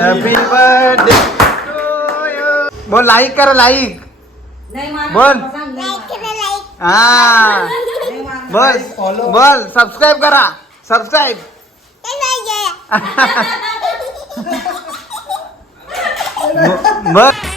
Happy birthday बोल like कर like बोल. हा. बोल बोल सबस्क्राईब करा. सबस्क्राईब बर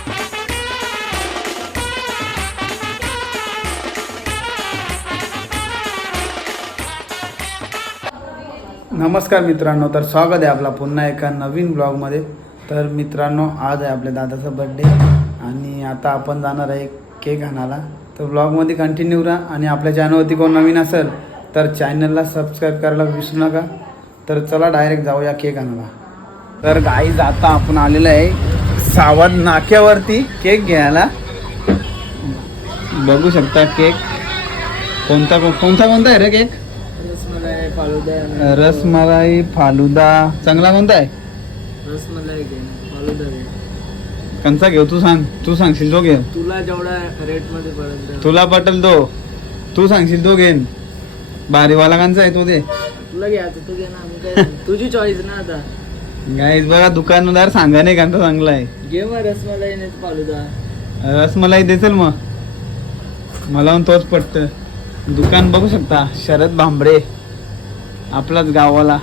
नमस्कार मित्रांनो तर स्वागत आहे आपला पुन्हा एका नवीन ब्लॉगमध्ये. तर मित्रांनो आज आहे आपल्या दादाचा बड्डे आणि आता आपण जाणार आहे केक आणायला. तर ब्लॉगमध्ये कंटिन्यू राहा आणि आपल्या चॅनलवरती कोण नवीन असेल तर चॅनलला सबस्क्राईब करायला विसरू नका. तर चला डायरेक्ट जाऊया केक आणायला. तर गाई जाता आपण आलेलं आहे सावध नाक्यावरती केक घ्यायला. बघू शकता केक कोणता कोणता कोणता आहे रे केक? फालुदा रसमलाई फालुदा. चांगला कोणता आहे? रसमलाई घे फालुदा घे. कंचा घेऊ तू सांग. तू सांगशील तो घे तुला जेवढा रेटमध्ये पडेल तुला पटेल तो. तू सांगशील तो घेन भारीवाला कंचा आहे तो दे. तुला तू घे ना तुझी चॉईस ना आता. गाईज बघा दुकानदार सांगा नाही कंचा चांगला आहे. घे मग रसमलाई नाही फालुदा. रसमलाई देचल मग. मला तोच पटत. दुकान बघू शकता. शरद भांबरे आपलाच गावाला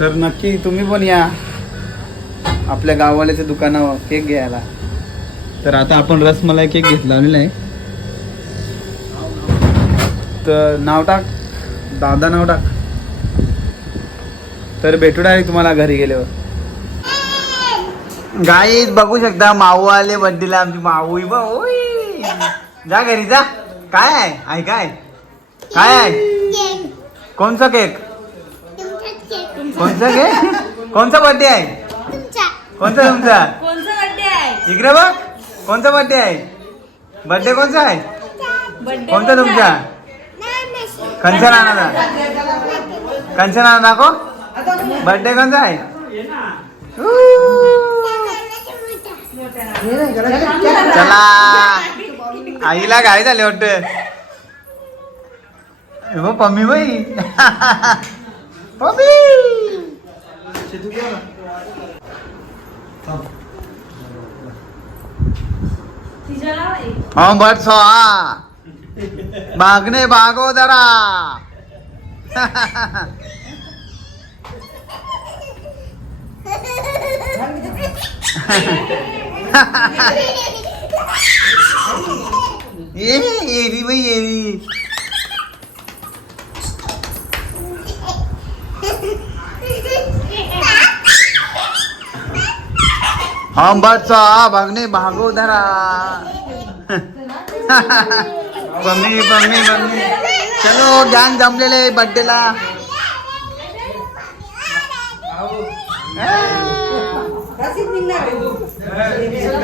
तर नक्की तुम्ही पण या. आपल्या गाववाल्याच्या दुकानावर केक घ्यायला. तर आता आपण रसमलाई केक घेतला आलेला आहे तर नाव टाक. दादा नाव टाक. तर भेटू डायरेक्ट तुम्हाला घरी गेल्यावर. गाई बघू शकता माऊ आले बड्डेला आमची माऊ बा जा घरी जा. काय आहे? आहे काय? काय आहे? कोणचा केक? कोणचा केक? कोणचा बर्थडे आहे? कोणता तुमचा? कोणचा बर्थडे आहे? इकडे बघ. कोणचा बर्थडे आहे? बर्थडे कोणचा आहे? बर्थडे कोणता तुमचा? कंचन नाना कंचन नाना दाखव. बर्थडे कोणचा आहे? चला. आईला काय झाले वाटत. हो पम्मी बाई पम्मी हा बट सो हा. बागणे बागो जरा. ये येरी बाई येरी बट सो हा बागणे बागो जरा मम्मी मम्मी मम्मी चलो गँग जमलेले बर्थडेला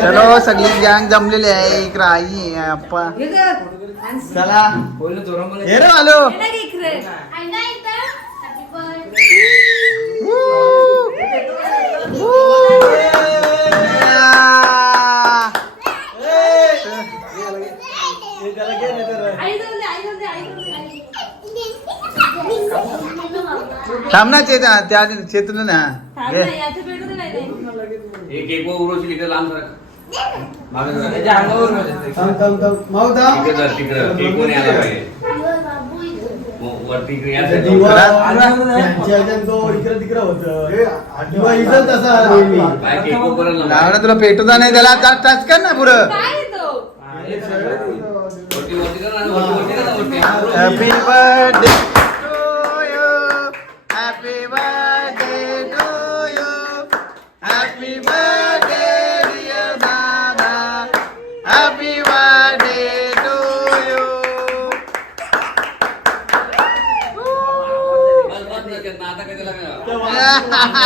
चलो सगळी गँग जमलेली आहे. इकडे आई आहे, अप्पा चला. हे रे आलो थांब ना चेत त्या चेतन ना. एक एक उरोशी तिकडे लांब सर मागे तिकडे जर तिकडं केक कोणी आला पाहिजे? वरती इकडे या side ला. काय केक उकरल ना. लावणं तुला नाही त्याला. टच टच कर ना पुढं वरती वरती कर ना, वरती वरती कर ना, वरती. हॅपी बर्थडे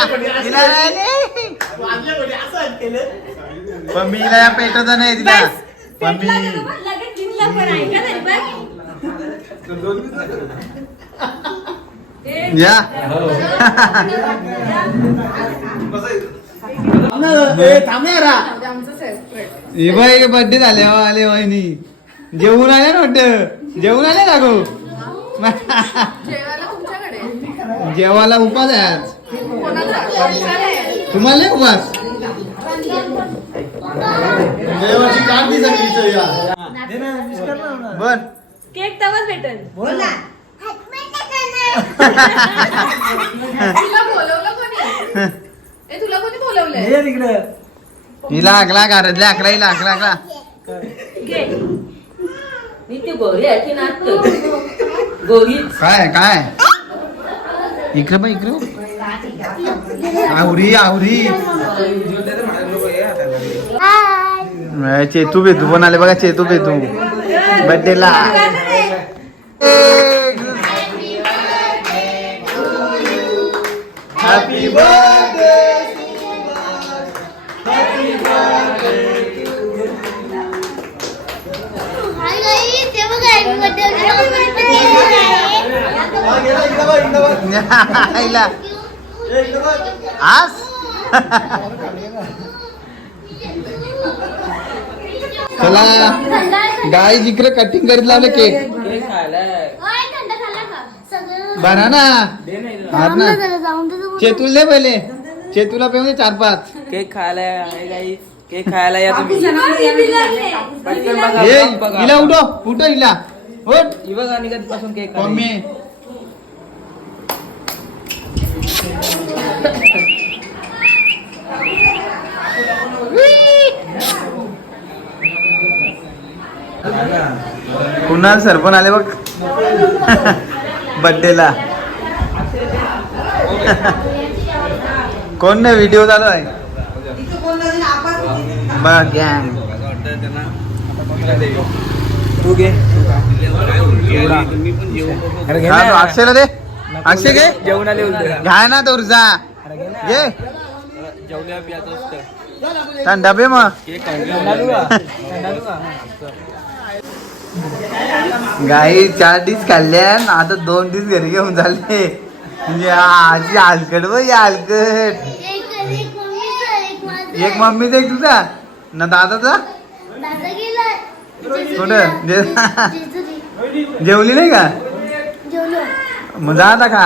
काय? मम्मीला या पेटाचा नाही दिला. मम्मी या. हे बाई बर्थडे झाले हो, आले वहिनी. जेवून आले ना वाटत? जेवून आले ना गो? जेवायला जेवायला उपास आहे आज. तुम्हाला नाही उपास? देवाची काढती सगळी बर केक तवाच भेटेल. तुला बोलवलं कोणी? ए तुला कोणी बोलवलंय? हिला आकला घरातल्या आकला हिला आकला आकला ती गोरी आहे की गोरी. काय काय? इकडे पण इकडे आवरी आवरी. चेतू बेतू पण आले बघा चेतू बेतू बर्थडेला हॅपी बर्थडे आईला. आज? चला गाय जिकडे कटिंग करीत लावले केक दे ना. हात ना. चेतूल दे पहिले. चेतूला दे चार पाच. केक खायला आहे गाई केक खायला या तुम्ही. हिला उठो उठो हिला. उठ. ही बघा आणि कधीपासून केक मम्मी. पुन्हा सरपण आले बघ. बर्थडेला कोण नाही व्हिडिओ चालू आहे. बघा गँग तू घे. मी पण जेवण अरे घे ना. अक्षयला दे. अक्षय घे. जेवण आले घ्याय ना तो जा अरे घे ना. घे जेवल्या पियाचं असतं. छान डबे मग. केक खाऊन घे. गाई चार डिश खाल्ल्यान आता दोन डिश घरी घेऊन झाले. म्हणजे आजी हलकट बघ हलकट. एक मम्मीचा एक तुझा. ना दादाचा? कुठं? जेवली नाही का? मग जा आता का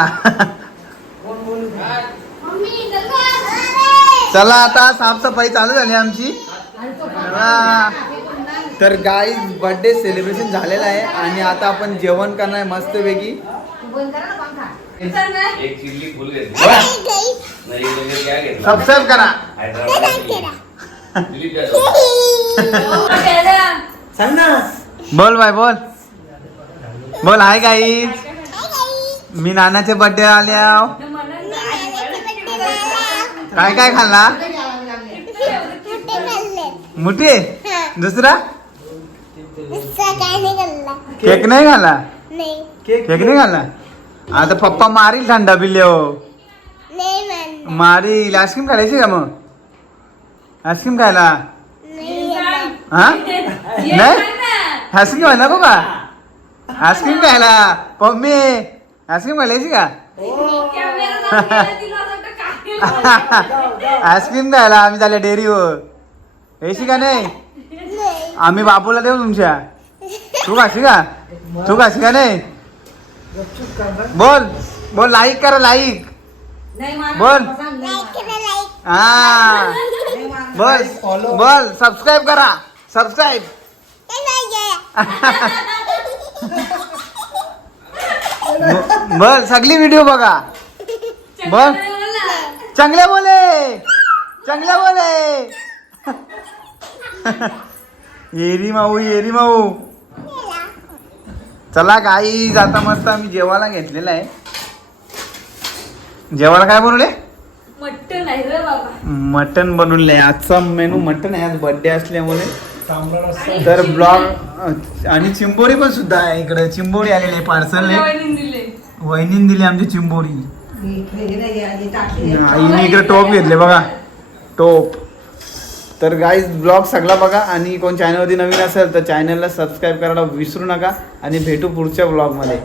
चला आता साफसफाई चालू झाली आमची. चला. तर गाई बर्थडे सेलिब्रेशन झालेलं आहे आणि आता आपण जेवण करणार आहे काय घेतलं? सबस्क्राईब करा. सांग ना बोल. बाय बोल बोल हाय गाई मी नानाचे बर्थडे आले आहो. काय काय खाल्ला? मुठे? दुसरा? केक नाही खाल्ला? केक नाही खाल्ला? आता पप्पा मारील थंडा पिल्ले हो. मारील. आईस्क्रीम खायची का मग? आईस्क्रीम खायला? हा? नाही? आईस्क्रीम आहे नको का आईस्क्रीम खायला. पम्मी आईस्क्रीम खायची का? आईस्क्रीम खायला आम्ही झाल्या डेअरीवर. यायची का नाही? आम्ही बापूला देऊ तुमच्या. तू खाशी का? तू खाशी का नाही? बोल बोल लाईक करा लाईक बोल. हा. बोल बोल सबस्क्राईब करा. सबस्क्राईब बोल सगळी व्हिडिओ बघा. बोल. चांगले बोले. चांगले बोले. येरी माऊ येरी माऊ. चला गाई जाता मस्त आम्ही जेवायला घेतलेलं आहे. जेवायला काय बनवले? मट्टन आहे रे बाबा. मटन बनवले आजचा मेनू मटन आहे. आज बर्थडे असल्यामुळे. तर ब्लॉग आणि चिंबोरी पण सुद्धा आहे. इकडे चिंबोरी आलेली आहे पार्सल वहिनीने दिली आमची चिंबोरी. आईने इकडे टोप घेतले बघा. टोप. तर गाईज ब्लॉग सगळा बघा आणि कोण चॅनलवरती नवीन असेल तर चॅनलला सबस्क्राईब करायला विसरू नका आणि भेटू पुढच्या ब्लॉगमध्ये